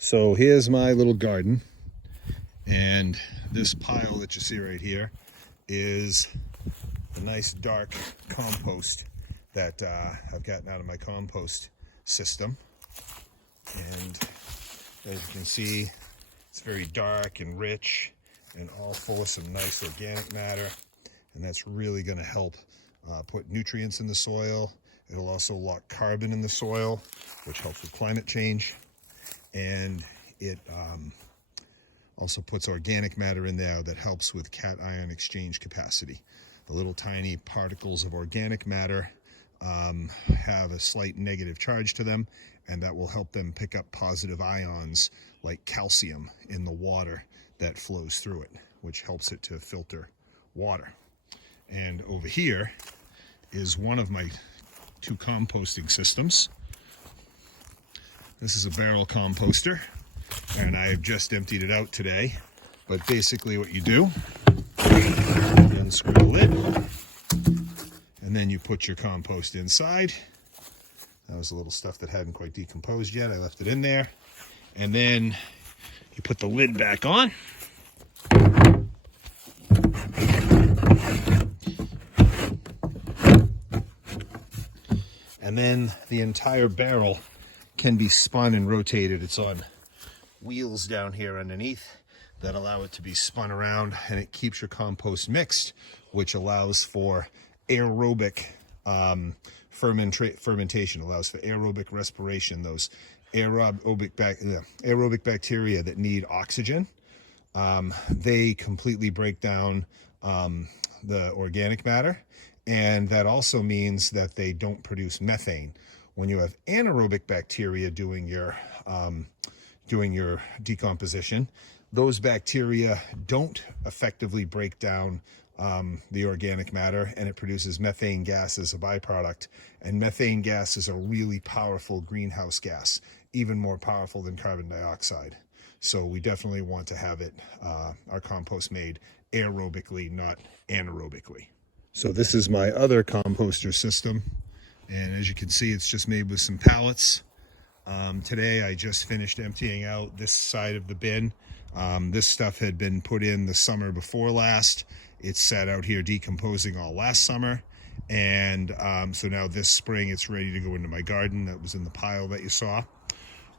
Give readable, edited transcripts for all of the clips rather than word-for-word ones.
So here's my little garden, and this pile that you see right here is a nice dark compost that I've gotten out of my compost system. And as you can see, it's very dark and rich and all full of some nice organic matter, and that's really going to help put nutrients in the soil. It'll also lock carbon in the soil, which helps with climate change. And it also puts organic matter in there that helps with cation exchange capacity. The little tiny particles of organic matter have a slight negative charge to them, and that will help them pick up positive ions like calcium in the water that flows through it, which helps it to filter water. And over here is one of my 2 composting systems. This is a barrel composter, and I've just emptied it out today. But basically what you do, you unscrew the lid, and then you put your compost inside. That was a little stuff that hadn't quite decomposed yet. I left it in there. And then you put the lid back on. And then the entire barrel can be spun and rotated. It's on wheels down here underneath that allow it to be spun around, and it keeps your compost mixed, which allows for aerobic fermentation, allows for aerobic respiration. Those aerobic bacteria that need oxygen, they completely break down the organic matter, and that also means that they don't produce methane. When you have anaerobic bacteria doing your decomposition, those bacteria don't effectively break down the organic matter, and it produces methane gas as a byproduct. And methane gas is a really powerful greenhouse gas, even more powerful than carbon dioxide. So we definitely want to have it, our compost made aerobically, not anaerobically. So this is my other composter system. And as you can see, it's just made with some pallets. Today I just finished emptying out this side of the bin. This stuff had been put in the summer before last. It sat out here decomposing all last summer. And so now this spring it's ready to go into my garden. That was in the pile that you saw.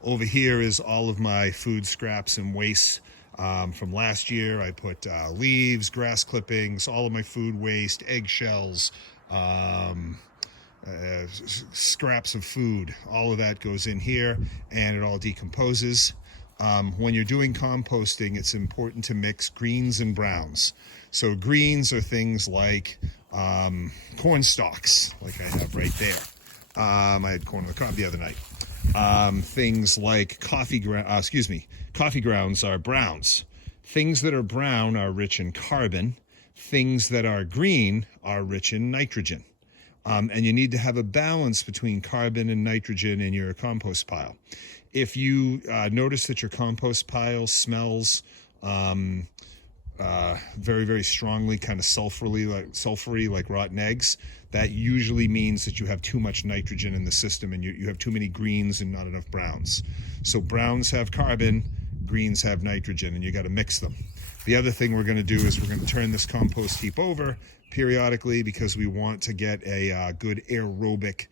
Over here is all of my food scraps and waste from last year. I put leaves, grass clippings, all of my food waste, eggshells, scraps of food, all of that goes in here, and it all decomposes. When you're doing composting, it's important to mix greens and browns. So greens are things like corn stalks, like I have right there. I had corn on the cob the other night. Things like coffee grounds are browns. Things that are brown are rich in carbon. Things that are green are rich in nitrogen. And you need to have a balance between carbon and nitrogen in your compost pile. If you notice that your compost pile smells very, very strongly, kind of sulfury like rotten eggs, that usually means that you have too much nitrogen in the system, and you have too many greens and not enough browns. So browns have carbon, greens have nitrogen, and you got to mix them. The other thing we're going to do is we're going to turn this compost heap over periodically, because we want to get a good aerobic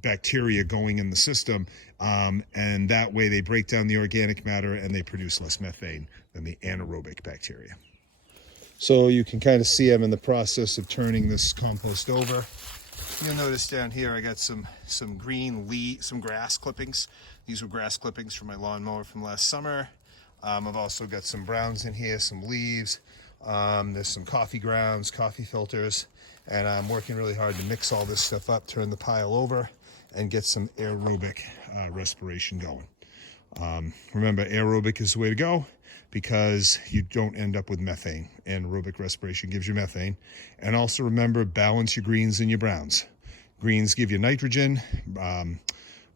bacteria going in the system, and that way they break down the organic matter and they produce less methane than the anaerobic bacteria. So you can kind of see I'm in the process of turning this compost over. You'll notice down here I got some grass clippings. These were grass clippings from my lawnmower from last summer. I've also got some browns in here, some leaves. There's some coffee grounds, coffee filters, and I'm working really hard to mix all this stuff up, turn the pile over, and get some aerobic respiration going. Remember, aerobic is the way to go, because you don't end up with methane. Anaerobic respiration gives you methane. And also remember, balance your greens and your browns. Greens give you nitrogen,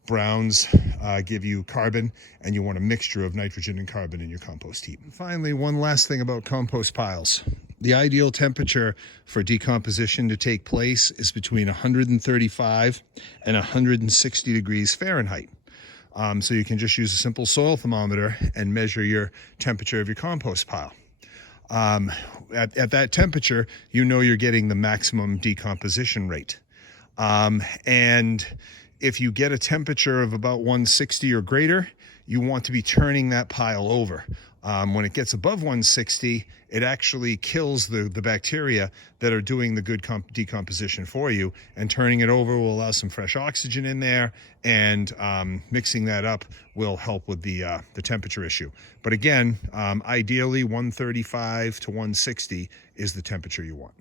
browns give you carbon, and you want a mixture of nitrogen and carbon in your compost heap. And finally, one last thing about compost piles. The ideal temperature for decomposition to take place is between 135 and 160 degrees Fahrenheit. So you can just use a simple soil thermometer and measure your temperature of your compost pile. At that temperature, you know you're getting the maximum decomposition rate. And if you get a temperature of about 160 or greater, you want to be turning that pile over. When it gets above 160, it actually kills the bacteria that are doing the good decomposition for you, and turning it over will allow some fresh oxygen in there, and mixing that up will help with the temperature issue. But again, ideally 135 to 160 is the temperature you want.